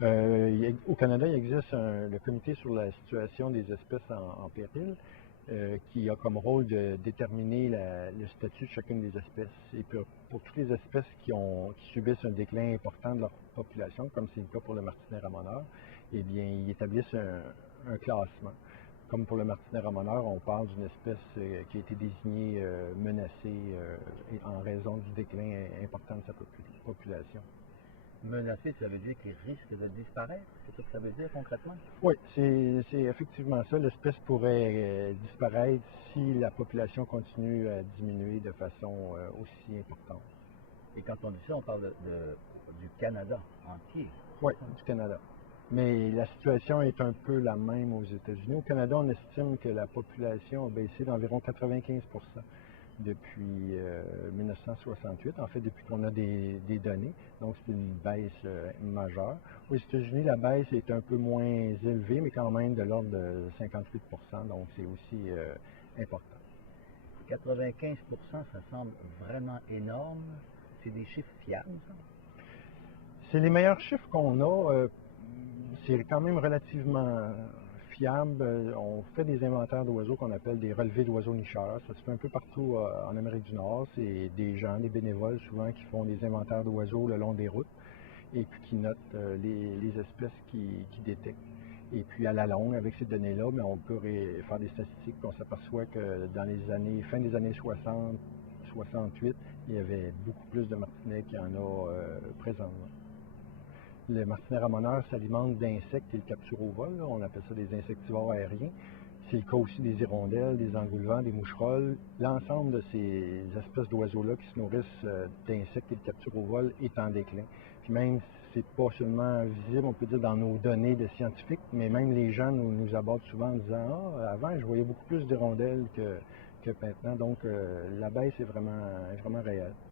Au Canada, il existe le comité sur la situation des espèces en péril qui a comme rôle de déterminer le statut de chacune des espèces. Et pour toutes les espèces qui subissent un déclin important de leur population, comme c'est le cas pour le martinet ramoneur, eh bien, ils établissent un classement. Comme pour le martinet ramoneur, on parle d'une espèce qui a été désignée menacée en raison du déclin important de sa population. Menacé, ça veut dire qu'il risque de disparaître? C'est ça que ça veut dire concrètement? Oui, c'est effectivement ça. L'espèce pourrait disparaître si la population continue à diminuer de façon aussi importante. Et quand on dit ça, on parle du Canada entier. Oui, du Canada. Mais la situation est un peu la même aux États-Unis. Au Canada, on estime que la population a baissé d'environ 95 depuis 1968, en fait depuis qu'on a des données, donc c'est une baisse majeure. Aux États-Unis, la baisse est un peu moins élevée, mais quand même de l'ordre de 58 donc c'est aussi important. 95 ça semble vraiment énorme. C'est des chiffres fiables, ça? C'est les meilleurs chiffres qu'on a. C'est quand même relativement fiable. On fait des inventaires d'oiseaux qu'on appelle des relevés d'oiseaux nicheurs. Ça se fait un peu partout en Amérique du Nord. C'est des gens, des bénévoles souvent, qui font des inventaires d'oiseaux le long des routes et puis qui notent les espèces qu'ils détectent. Et puis à la longue, avec ces données-là, on peut faire des statistiques. On s'aperçoit que dans les années, fin des années 60, 68, il y avait beaucoup plus de martinets qu'il y en a présentement. Le martinet ramoneur s'alimente d'insectes qu'il capture au vol. On appelle ça des insectivores aériens. C'est le cas aussi des hirondelles, des engoulevents, des moucherolles. L'ensemble de ces espèces d'oiseaux-là qui se nourrissent d'insectes qu'ils capturent au vol est en déclin. Puis même, c'est pas seulement visible, on peut dire, dans nos données de scientifiques, mais même les gens nous abordent souvent en disant « Ah, avant, je voyais beaucoup plus d'hirondelles que maintenant. » Donc, la baisse est vraiment réelle.